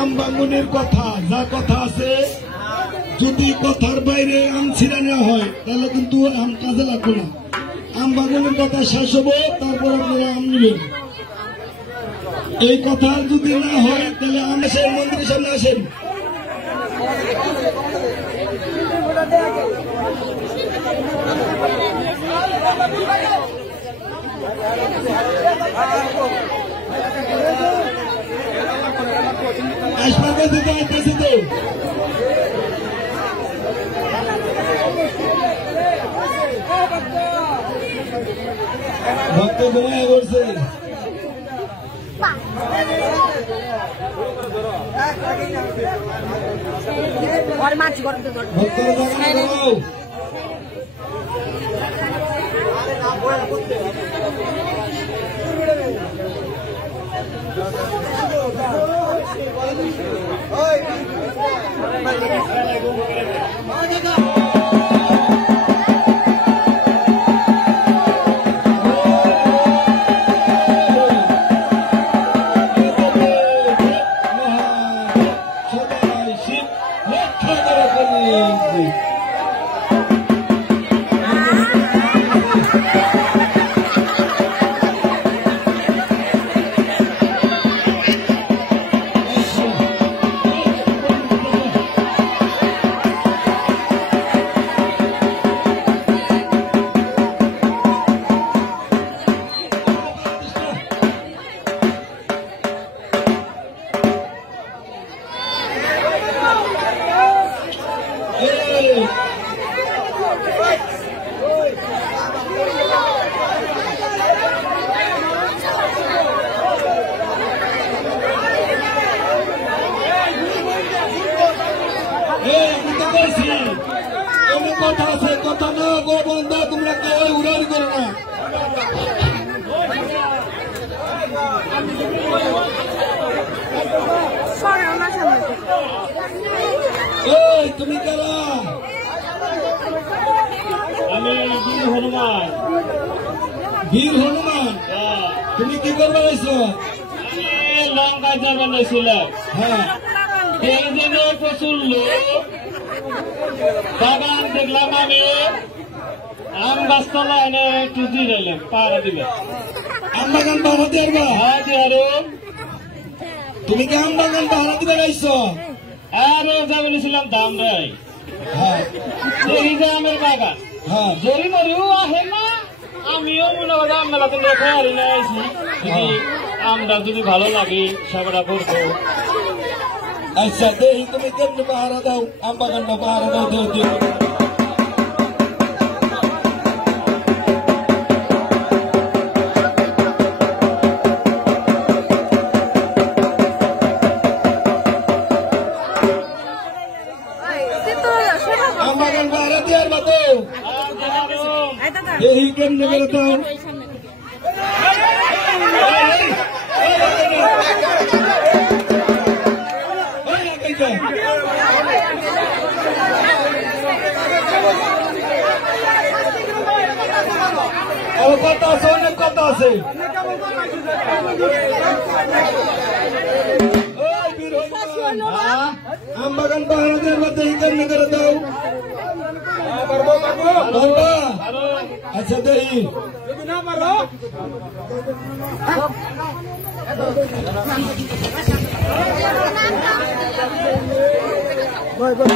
আম বাঙুনের কথা যা কথা আছে, যদি কথার বাইরে আম ছিঁড়ে নেওয়া হয় তাহলে কিন্তু আম কাজে লাগবে না। আম বাঙুনের কথা শেষ হবো, তারপর আপনারা আম নেবেন। এই কথা যদি না হয় তাহলে আম এসে মন্দিরের সামনে আসেন। আসবাবে দিতে আসতেছি তো, ভক্ত ঘুমায় করছে। কথা আছে, কথা না গো বন্ধ, তোমরা কেউ উড়ানি করো না। এই তুমি কারা? আমি বীর হনুমান। বীর হনুমান? তুমি কি করবে এসো? আমি লঙ্কা যাবেন ছিলাম। হ্যাঁ, এই দিনে প্রচুর লোক বাগান দেখলাম, আমি আম গাছতলা এনে একটু দিয়ে এলাম, পাড়া দিবে। আম বাগান ভাড়া দিবা? হ্যাঁ দিয়ারো। তুমি কি আম বাগান ভাড়া দিবে আইছো? আরে যাবেন ছিলাম দাম দেয়। হ্যাঁ, এই যে আমের বাগান, হ্যাঁ, জরি মরিও আহে না। আমিও মনে করি আম মেলা তো রেখে হারি না আইসি, যদি আমটা যদি ভালো লাগে সেবাটা করবো। আচ্ছা দেখি তুমি কেমনি পাহারা দাও, আম বাগানটা পাহারা দাও। আম বাগান পাহারা দেওয়ার মতো দেখি কেমনি করে দাও। কথা আছে, অনেক কথা আছে। আম বাগান পাহারা দেওয়ার মতো এই কেমনি করে দাও। আচ্ছা দেখি বল